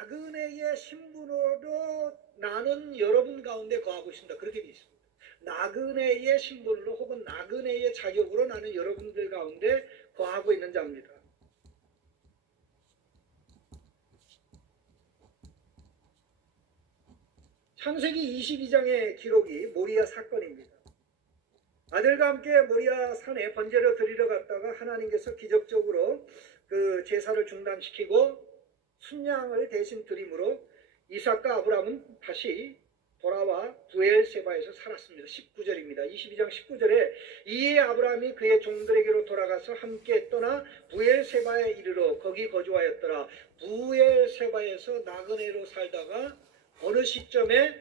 나그네의 신분으로 나는 여러분 가운데 거하고 있습니다. 그렇게 되어 있습니다. 나그네의 신분으로 혹은 나그네의 자격으로 나는 여러분들 가운데 거하고 있는 자입니다. 창세기 22장의 기록이 모리아 사건입니다. 아들과 함께 모리아 산에 번제를 드리러 갔다가 하나님께서 기적적으로 그 제사를 중단시키고 순양을 대신 드림으로 이삭과 아브라함은 다시 돌아와 부엘세바에서 살았습니다. 19절입니다. 22장 19절에 이에 아브라함이 그의 종들에게로 돌아가서 함께 떠나 부엘세바에 이르러 거기 거주하였더라. 부엘세바에서 나그네로 살다가 어느 시점에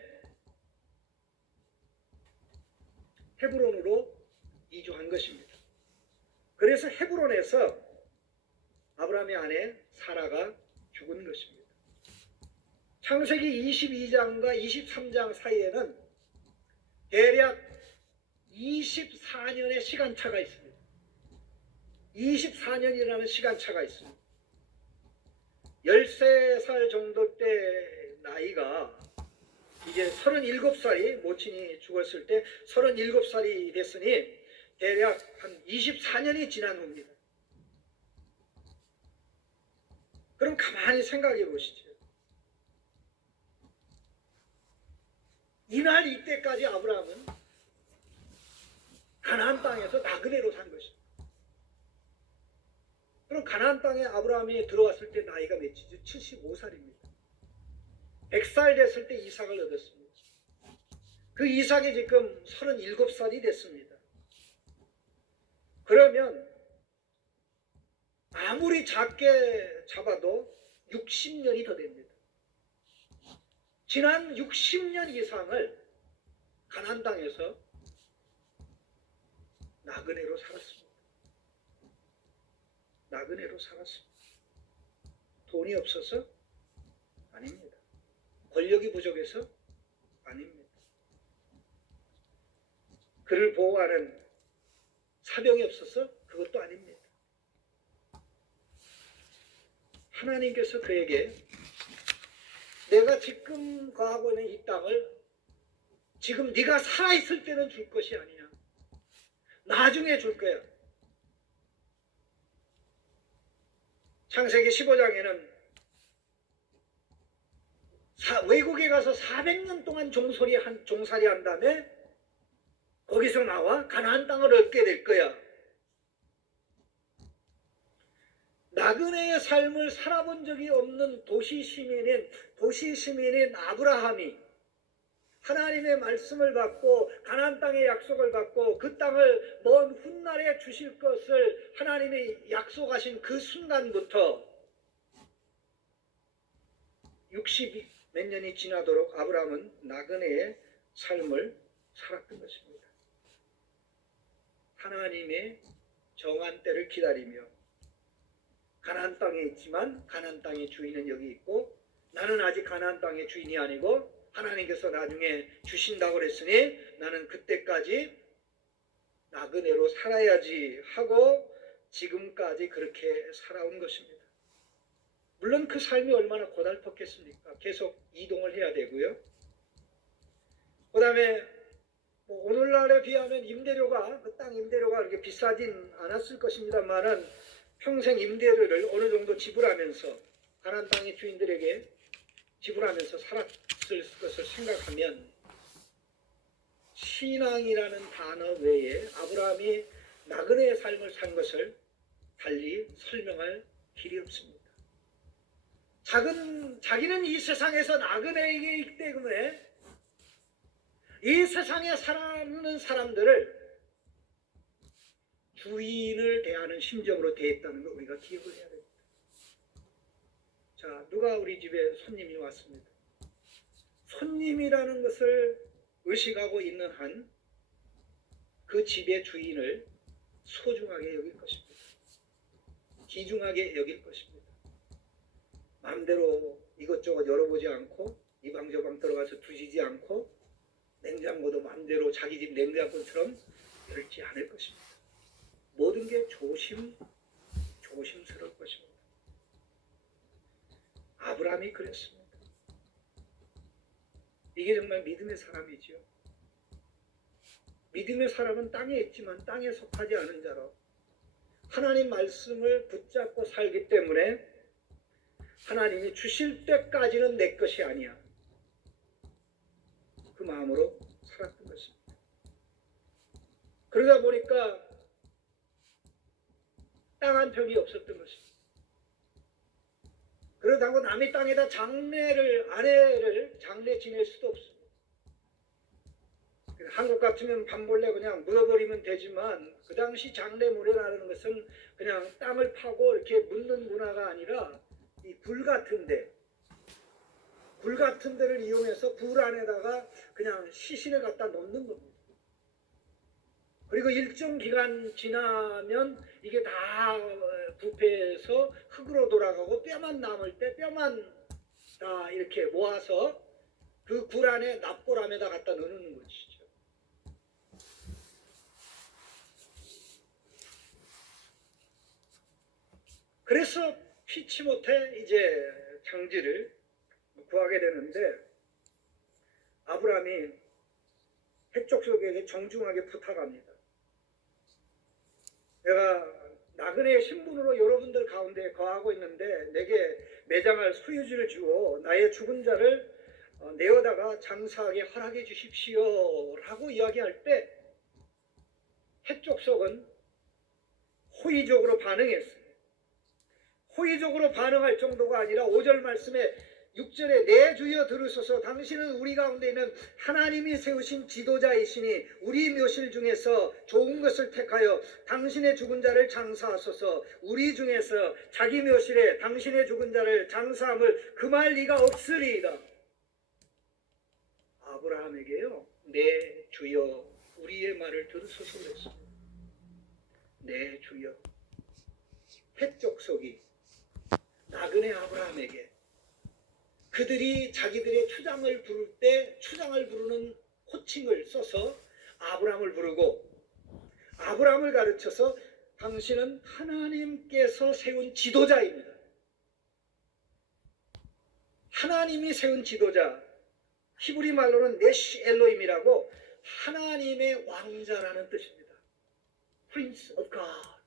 헤브론으로 이주한 것입니다. 그래서 헤브론에서 아브라함의 아내 사라가 죽은 것입니다. 창세기 22장과 23장 사이에는 대략 24년의 시간차가 있습니다. 24년이라는 시간차가 있습니다. 13살 정도 때 나이가 이제 37살이 모친이 죽었을 때 37살이 됐으니 대략 한 24년이 지난 후입니다. 그럼 가만히 생각해 보시죠. 이날 이때까지 아브라함은 가나안 땅에서 나그네로 산 것입니다. 그럼 가나안 땅에 아브라함이 들어왔을 때 나이가 몇이죠? 75살입니다. 100살 됐을 때 이삭을 얻었습니다. 그 이삭이 지금 37살이 됐습니다. 그러면 아무리 작게 잡아도 60년이 더 됩니다. 지난 60년 이상을 가나안 땅에서 나그네로 살았습니다. 나그네로 살았습니다. 돈이 없어서? 아닙니다. 권력이 부족해서? 아닙니다. 그를 보호하는 사병이 없어서? 그것도 아닙니다. 하나님께서 그에게 내가 지금 거하고 있는 이 땅을 지금 네가 살아있을 때는 줄 것이 아니냐. 나중에 줄 거야. 창세기 15장에는 외국에 가서 400년 동안 종살이 한 다음에 거기서 나와 가나안 땅을 얻게 될 거야. 나그네의 삶을 살아본 적이 없는 도시 시민인 아브라함이 하나님의 말씀을 받고 가나안 땅의 약속을 받고 그 땅을 먼 훗날에 주실 것을 하나님이 약속하신 그 순간부터 60몇 년이 지나도록 아브라함은 나그네의 삶을 살았던 것입니다. 하나님의 정한 때를 기다리며 가나안 땅에 있지만 가나안 땅의 주인은 여기 있고 나는 아직 가나안 땅의 주인이 아니고 하나님께서 나중에 주신다고 그랬으니 나는 그때까지 나그네로 살아야지 하고 지금까지 그렇게 살아온 것입니다. 물론 그 삶이 얼마나 고달팠겠습니까? 계속 이동을 해야 되고요. 그 다음에 오늘날에 비하면 임대료가 그 땅 임대료가 그렇게 비싸진 않았을 것입니다만은 평생 임대료를 어느 정도 지불하면서 가나안 땅의 주인들에게 지불하면서 살았을 것을 생각하면 신앙이라는 단어 외에 아브라함이 나그네의 삶을 산 것을 달리 설명할 길이 없습니다. 자기는 이 세상에서 나그네이기 때문에 이 세상에 살아있는 사람들을 주인을 대하는 심정으로 대했다는 걸 우리가 기억을 해야 됩니다. 자, 누가 우리 집에 손님이 왔습니다. 손님이라는 것을 의식하고 있는 한 그 집의 주인을 소중하게 여길 것입니다. 귀중하게 여길 것입니다. 마음대로 이것저것 열어보지 않고 이 방 저 방 들어가서 두시지 않고 냉장고도 마음대로 자기 집 냉장고처럼 열지 않을 것입니다. 모든 게 조심스러울 것입니다. 아브라함이 그랬습니다. 이게 정말 믿음의 사람이지요. 믿음의 사람은 땅에 있지만 땅에 속하지 않은 자로 하나님 말씀을 붙잡고 살기 때문에 하나님이 주실 때까지는 내 것이 아니야. 그 마음으로 살았던 것입니다. 그러다 보니까 땅 한 평이 없었던 것입니다. 그러다고 남의 땅에다 아내를 장례 지낼 수도 없습니다. 한국 같으면 밤몰래 그냥 묻어버리면 되지만 그 당시 장례 문화라는 것은 그냥 땅을 파고 이렇게 묻는 문화가 아니라 이 굴 같은 데를 이용해서 굴 안에다가 그냥 시신을 갖다 놓는 겁니다. 그리고 일정 기간 지나면 이게 다 부패해서 흙으로 돌아가고 뼈만 남을 때 뼈만 다 이렇게 모아서 그 굴 안에 납골함에다 갖다 넣는 것이죠. 그래서 피치 못해 이제 장지를 구하게 되는데 아브라함이 해족속에게 정중하게 부탁합니다. 내가 나그네 신분으로 여러분들 가운데 거하고 있는데 내게 매장할 소유지를 주어 나의 죽은 자를 내어다가 장사하게 허락해 주십시오 라고 이야기할 때 해족속은 호의적으로 반응했어요. 호의적으로 반응할 정도가 아니라 5절 말씀에 6절에 내 주여 들으소서 당신은 우리 가운데 있는 하나님이 세우신 지도자이시니 우리 묘실 중에서 좋은 것을 택하여 당신의 죽은 자를 장사하소서. 우리 중에서 자기 묘실에 당신의 죽은 자를 장사함을 금할 리가 없으리이다. 아브라함에게요 내 주여 우리의 말을 들으소서 그랬습니다. 내 주여. 헷족속이 나그네 아브라함에게 그들이 자기들의 추장을 부를 때 추장을 부르는 호칭을 써서 아브라함을 부르고 아브라함을 가르쳐서 당신은 하나님께서 세운 지도자입니다. 하나님이 세운 지도자, 히브리 말로는 네시 엘로임이라고 하나님의 왕자라는 뜻입니다. Prince of God.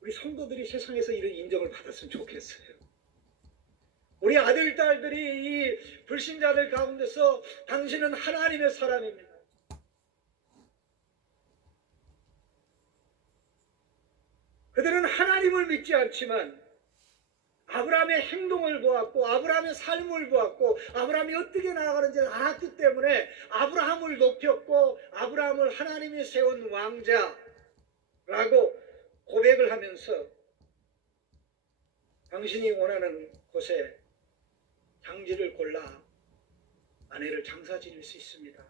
우리 성도들이 세상에서 이런 인정을 받았으면 좋겠어요. 우리 아들, 딸들이 이 불신자들 가운데서 당신은 하나님의 사람입니다. 그들은 하나님을 믿지 않지만 아브라함의 행동을 보았고 아브라함의 삶을 보았고 아브라함이 어떻게 나아가는지 알았기 때문에 아브라함을 높였고 아브라함을 하나님이 세운 왕자라고 고백을 하면서 당신이 원하는 곳에 장지를 골라 아내를 장사 지낼 수 있습니다.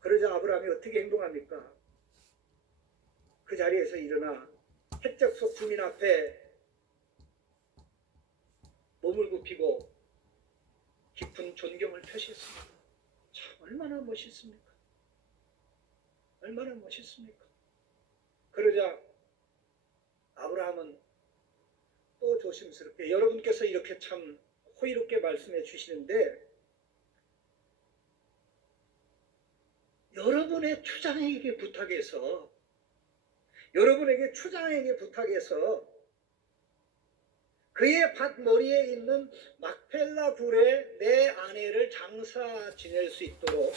그러자 아브라함이 어떻게 행동합니까? 그 자리에서 일어나 헷적속 주민 앞에 몸을 굽히고 깊은 존경을 표시했습니다. 참 얼마나 멋있습니까? 얼마나 멋있습니까? 그러자 아브라함은 또 조심스럽게 여러분께서 이렇게 참 호의롭게 말씀해 주시는데 여러분의 추장에게 부탁해서 그의 밭머리에 있는 막펠라 굴에 내 아내를 장사 지낼 수 있도록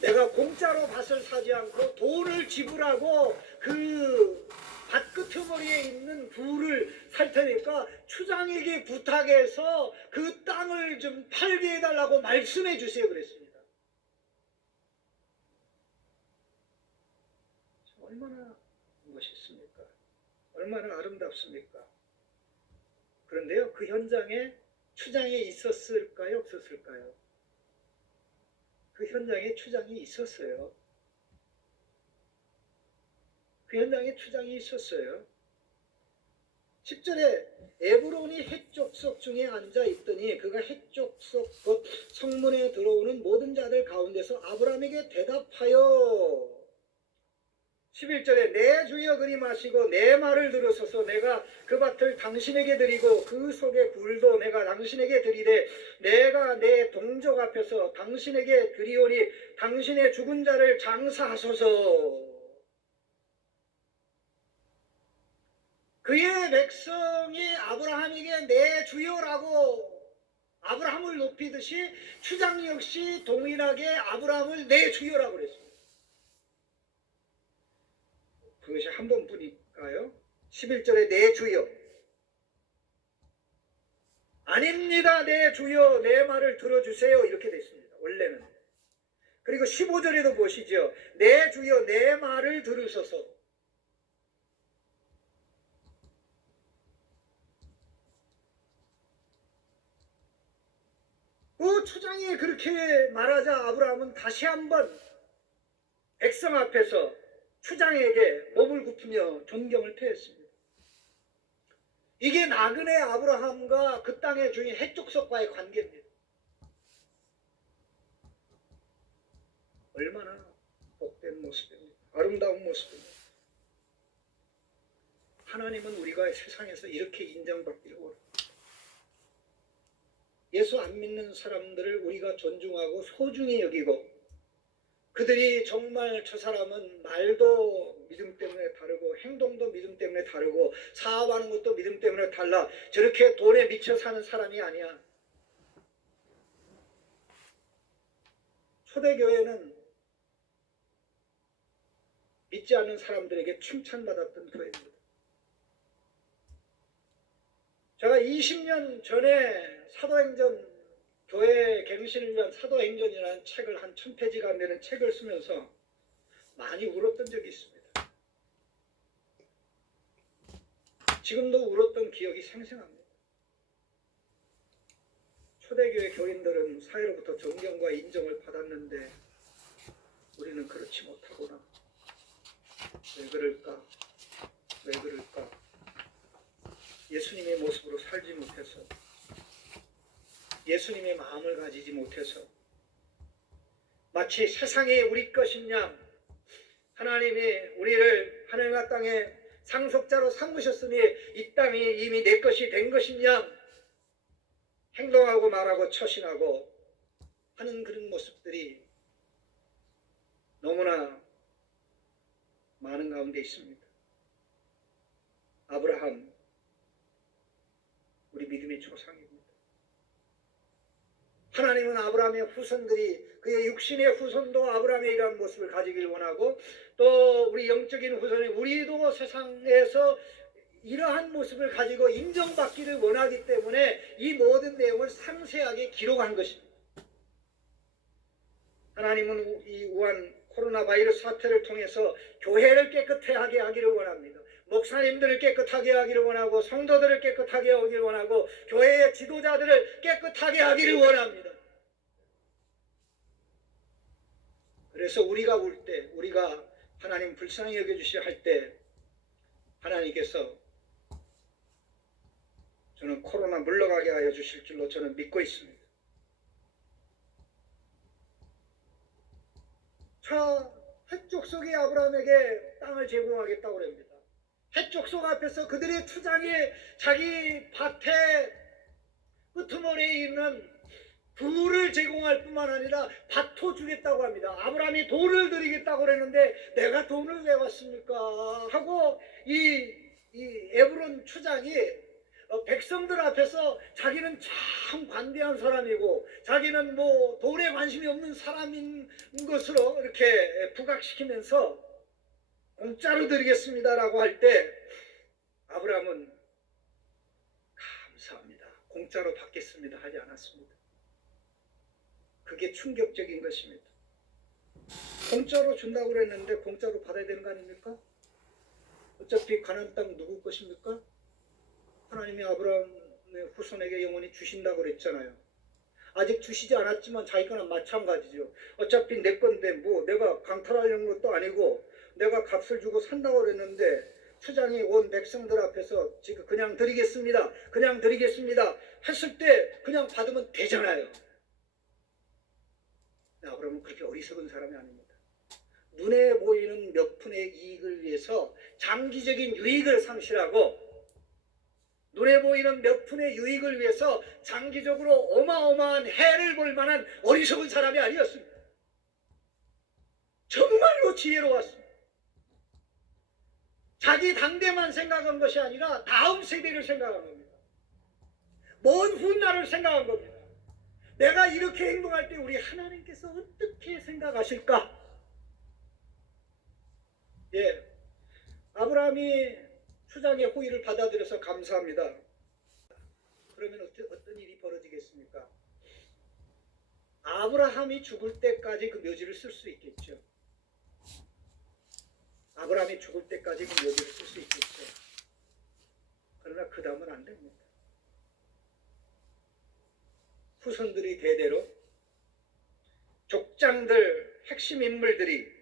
내가 공짜로 밭을 사지 않고 돈을 지불하고 그 밭끄트머리에 있는 굴을 살 테니까 추장에게 부탁해서 그 땅을 좀 팔게 해달라고 말씀해 주세요 그랬습니다. 얼마나 멋있습니까? 얼마나 아름답습니까? 그런데요, 그 현장에 추장이 있었을까요? 없었을까요? 그 현장에 추장이 있었어요. 그 현장에 추장이 있었어요. 10절에 에브론이 헷족속 중에 앉아 있더니 그가 헷족속 곧 성문에 들어오는 모든 자들 가운데서 아브라함에게 대답하여 11절에 내 주여 그리 마시고 내 말을 들으소서. 내가 그 밭을 당신에게 드리고 그 속의 굴도 내가 당신에게 드리되 내가 내 동족 앞에서 당신에게 드리오니 당신의 죽은 자를 장사하소서. 그의 백성이 아브라함에게 내 주여라고 아브라함을 높이듯이 추장 역시 동일하게 아브라함을 내 주여라고 그랬습니다. 그것이 한 번뿐일까요? 11절에 내 주여. 아닙니다. 내 주여 내 말을 들어주세요. 이렇게 됐습니다. 원래는. 그리고 15절에도 보시죠. 내 주여 내 말을 들으소서. 그 추장이 그렇게 말하자 아브라함은 다시 한번 백성 앞에서 추장에게 몸을 굽히며 존경을 표했습니다. 이게 나그네 아브라함과 그 땅의 주인 해족속과의 관계입니다. 얼마나 복된 모습입니다. 아름다운 모습입니다. 하나님은 우리가 세상에서 이렇게 인정받기를 원합니다. 예수 안 믿는 사람들을 우리가 존중하고 소중히 여기고 그들이 정말 저 사람은 말도 믿음 때문에 다르고 행동도 믿음 때문에 다르고 사업하는 것도 믿음 때문에 달라. 저렇게 돈에 미쳐 사는 사람이 아니야. 초대교회는 믿지 않는 사람들에게 칭찬받았던 교회입니다. 제가 20년 전에 사도행전 교회 갱신을 위한 사도행전이라는 책을 한 1000페이지가 안 되는 책을 쓰면서 많이 울었던 적이 있습니다. 지금도 울었던 기억이 생생합니다. 초대교회 교인들은 사회로부터 존경과 인정을 받았는데 우리는 그렇지 못하구나. 왜 그럴까? 왜 그럴까? 예수님의 모습으로 살지 못해서, 예수님의 마음을 가지지 못해서, 마치 세상이 우리 것인 양 하나님이 우리를 하늘과 땅에 상속자로 삼으셨으니 이 땅이 이미 내 것이 된 것인 양 행동하고 말하고 처신하고 하는 그런 모습들이 너무나 많은 가운데 있습니다. 아브라함, 우리 믿음의 조상입니다. 하나님은 아브라함의 후손들이 그의 육신의 후손도 아브라함의 이러한 모습을 가지길 원하고 또 우리 영적인 후손이 우리도 세상에서 이러한 모습을 가지고 인정받기를 원하기 때문에 이 모든 내용을 상세하게 기록한 것입니다. 하나님은 이 우한 코로나 바이러스 사태를 통해서 교회를 깨끗하게 하기를 원합니다. 목사님들을 깨끗하게 하기를 원하고 성도들을 깨끗하게 하기를 원하고 교회의 지도자들을 깨끗하게 하기를 원합니다. 그래서 우리가 울 때, 우리가 하나님 불쌍히 여겨주시려 할 때 하나님께서 저는 코로나 물러가게 하여 주실 줄로 저는 믿고 있습니다. 저 해족속이 아브라함에게 땅을 제공하겠다고 합니다. 해족속 앞에서 그들의 추장이 자기 밭에 끄트머리에 있는 굴을 제공할 뿐만 아니라 밭도 주겠다고 합니다. 아브라함이 돈을 드리겠다고 그랬는데 내가 돈을 왜 왔습니까? 하고 이 에브론 추장이 백성들 앞에서 자기는 참 관대한 사람이고 자기는 뭐 돈에 관심이 없는 사람인 것으로 이렇게 부각시키면서 공짜로 드리겠습니다라고 할 때 아브라함은 감사합니다. 공짜로 받겠습니다 하지 않았습니다. 그게 충격적인 것입니다. 공짜로 준다고 그랬는데 공짜로 받아야 되는 거 아닙니까? 어차피 가나안 땅 누구 것입니까? 하나님이 아브라함의 후손에게 영원히 주신다고 그랬잖아요. 아직 주시지 않았지만 자기 거나 마찬가지죠. 어차피 내 건데 뭐 내가 강탈하려는 것도 아니고 내가 값을 주고 산다고 그랬는데 추장이 온 백성들 앞에서 지금 그냥 드리겠습니다. 그냥 드리겠습니다. 했을 때 그냥 받으면 되잖아요. 아브라함은 그렇게 어리석은 사람이 아닙니다. 눈에 보이는 몇 푼의 이익을 위해서 장기적인 유익을 상실하고 눈에 보이는 몇 푼의 유익을 위해서 장기적으로 어마어마한 해를 볼 만한 어리석은 사람이 아니었습니다. 정말로 지혜로웠습니다. 자기 당대만 생각한 것이 아니라 다음 세대를 생각한 겁니다. 먼 훗날을 생각한 겁니다. 내가 이렇게 행동할 때 우리 하나님께서 어떻게 생각하실까? 예, 아브라함이 추장의 호의를 받아들여서 감사합니다. 그러면 어떤 일이 벌어지겠습니까? 아브라함이 죽을 때까지 그 묘지를 쓸 수 있겠죠. 아브라함이 죽을 때까지 그 묘지를 쓸 수 있겠죠. 그러나 그 다음은 안 됩니다. 후손들이 대대로 족장들, 핵심 인물들이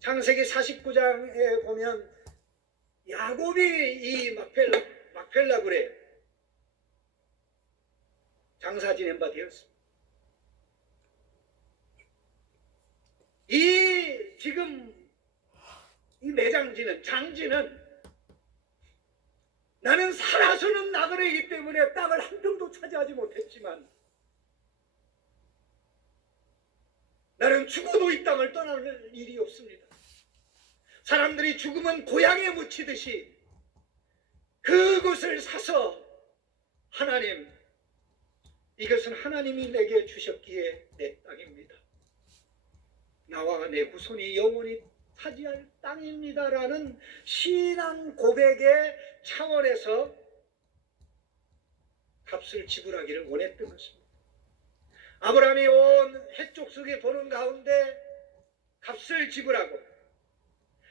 창세기 49장에 보면 야곱이 이 막펠라굴에 장사 지낸 바 되었습니다. 지금 이 매장지는 장지는 나는 살아서는 나그네이기 때문에 땅을 한 평도 차지하지 못했지만 나는 죽어도 이 땅을 떠날 일이 없습니다. 사람들이 죽으면 고향에 묻히듯이 그곳을 사서 하나님, 이것은 하나님이 내게 주셨기에 내 땅입니다. 나와 내 후손이 영원히 차지할 땅입니다라는 신앙 고백의 차원에서 값을 지불하기를 원했던 것입니다. 아브라함이 온 해쪽 속에 보는 가운데 값을 지불하고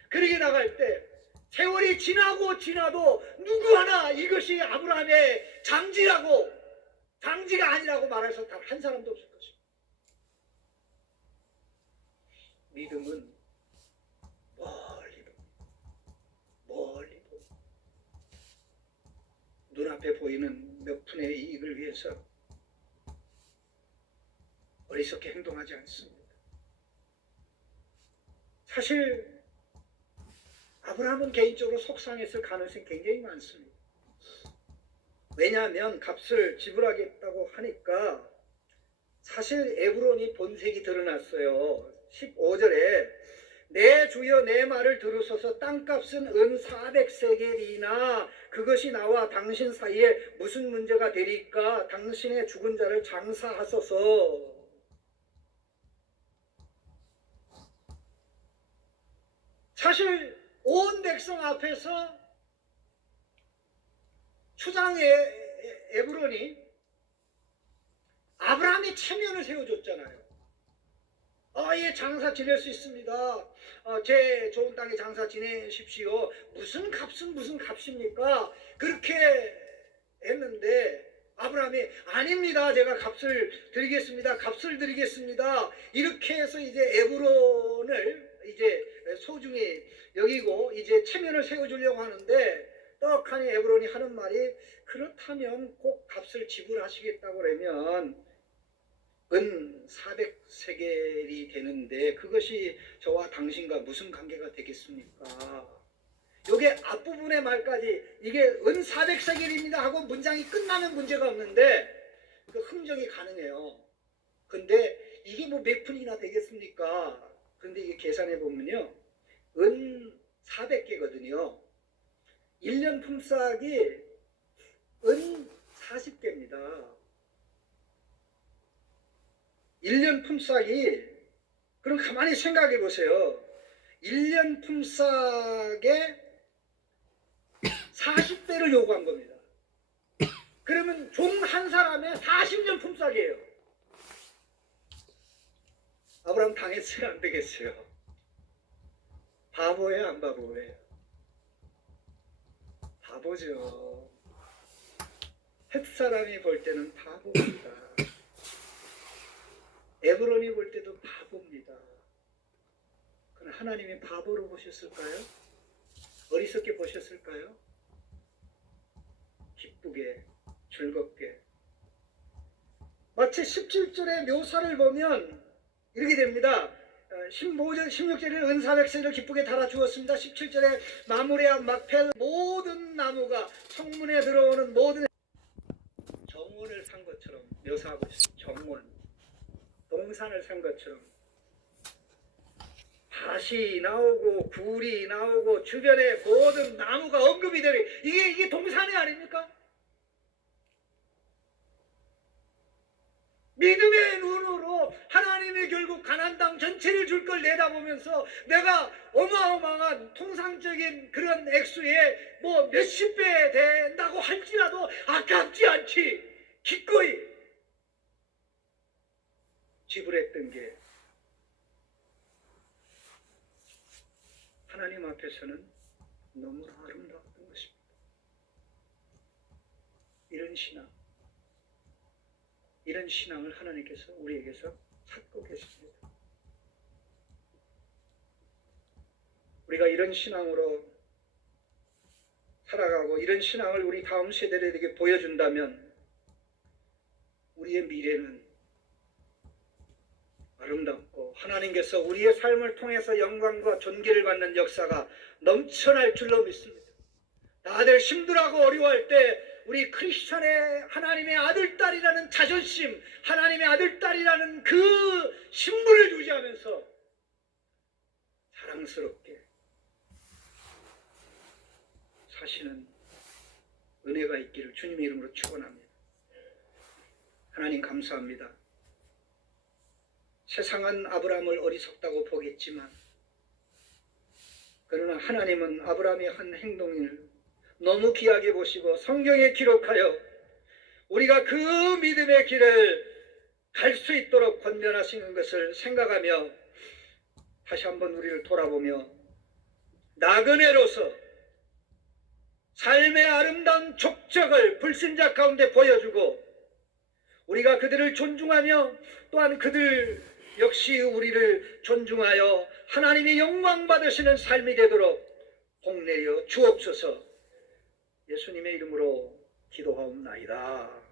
그렇게 나갈 때 세월이 지나고 지나도 누구 하나 이것이 아브라함의 장지가 아니라고 말해서 단 한 사람도 없을 것입니다. 믿음은 멀리 눈앞에 보이는 몇 푼의 이익을 위해서 어리석게 행동하지 않습니다. 사실 아브라함은 개인적으로 속상했을 가능성이 굉장히 많습니다. 왜냐하면 값을 지불하겠다고 하니까 사실 에브론이 본색이 드러났어요. 15절에 내 주여 내 말을 들으소서 땅값은 은 400세겔이나 그것이 나와 당신 사이에 무슨 문제가 되리까? 당신의 죽은 자를 장사하소서. 사실 온 백성 앞에서 추장의 에브론이 아브라함의 체면을 세워줬잖아요. 예, 장사 지낼 수 있습니다. 제 좋은 땅에 장사 지내십시오. 무슨 값입니까? 그렇게 했는데 아브라함이 아닙니다. 제가 값을 드리겠습니다. 이렇게 해서 이제 에브론을 이제 소중히 여기고 이제 체면을 세워주려고 하는데 떡하니 에브론이 하는 말이 그렇다면 꼭 값을 지불하시겠다고 그러면 은 400세겔이 되는데 그것이 저와 당신과 무슨 관계가 되겠습니까? 요게 앞부분의 말까지 이게 은 400세겔입니다 하고 문장이 끝나면 문제가 없는데 그 흥정이 가능해요. 근데 이게 뭐 몇 푼이나 되겠습니까? 근데 이게 계산해 보면요. 은 400개거든요. 1년 품삯이 은 40개입니다. 1년 품삯이 그럼 가만히 생각해 보세요. 1년 품삯에 40배를 요구한 겁니다. 그러면 종 한 사람의 40년 품삯이에요. 아브라함 당했어요? 안 되겠어요? 바보예요? 안 바보예요? 바보죠. 헷 사람이 볼 때는 바보입니다. 에브론이 볼 때도 바보입니다. 그러나 하나님이 바보로 보셨을까요? 어리석게 보셨을까요? 기쁘게, 즐겁게. 마치 17절의 묘사를 보면 이렇게 됩니다. 15절, 16절에 은사백세를 기쁘게 달아주었습니다. 17절에 마무리와 막펠 모든 나무가 성문에 들어오는 모든 정원을 산 것처럼 묘사하고 있습니다. 정원, 동산을 산 것처럼 밭이 나오고 굴이 나오고 주변에 모든 나무가 언급이 되는 이게 동산이 아닙니까? 믿음의 눈으로 하나님이 결국 가나안 땅 전체를 줄 걸 내다보면서 내가 어마어마한 통상적인 그런 액수에 뭐 몇십 배 된다고 할지라도 아깝지 않지 기꺼이 지불했던 게 하나님 앞에서는 너무나 아름다웠던 것입니다. 이런 신앙을 하나님께서 우리에게서 찾고 계십니다. 우리가 이런 신앙으로 살아가고 이런 신앙을 우리 다음 세대들에게 보여준다면 우리의 미래는 아름답고 하나님께서 우리의 삶을 통해서 영광과 존귀를 받는 역사가 넘쳐날 줄로 믿습니다. 다들 힘들하고 어려워할 때 우리 크리스찬의 하나님의 아들딸이라는 자존심, 하나님의 아들딸이라는 그 신분을 유지하면서 사랑스럽게 사시는 은혜가 있기를 주님의 이름으로 축원합니다. 하나님 감사합니다. 세상은 아브라함을 어리석다고 보겠지만 그러나 하나님은 아브라함의 한 행동을 너무 귀하게 보시고 성경에 기록하여 우리가 그 믿음의 길을 갈 수 있도록 권면하시는 것을 생각하며 다시 한번 우리를 돌아보며 나그네로서 삶의 아름다운 족적을 불신자 가운데 보여주고 우리가 그들을 존중하며 또한 그들 역시 우리를 존중하여 하나님이 영광 받으시는 삶이 되도록 복내려 주옵소서. 예수님의 이름으로 기도하옵나이다.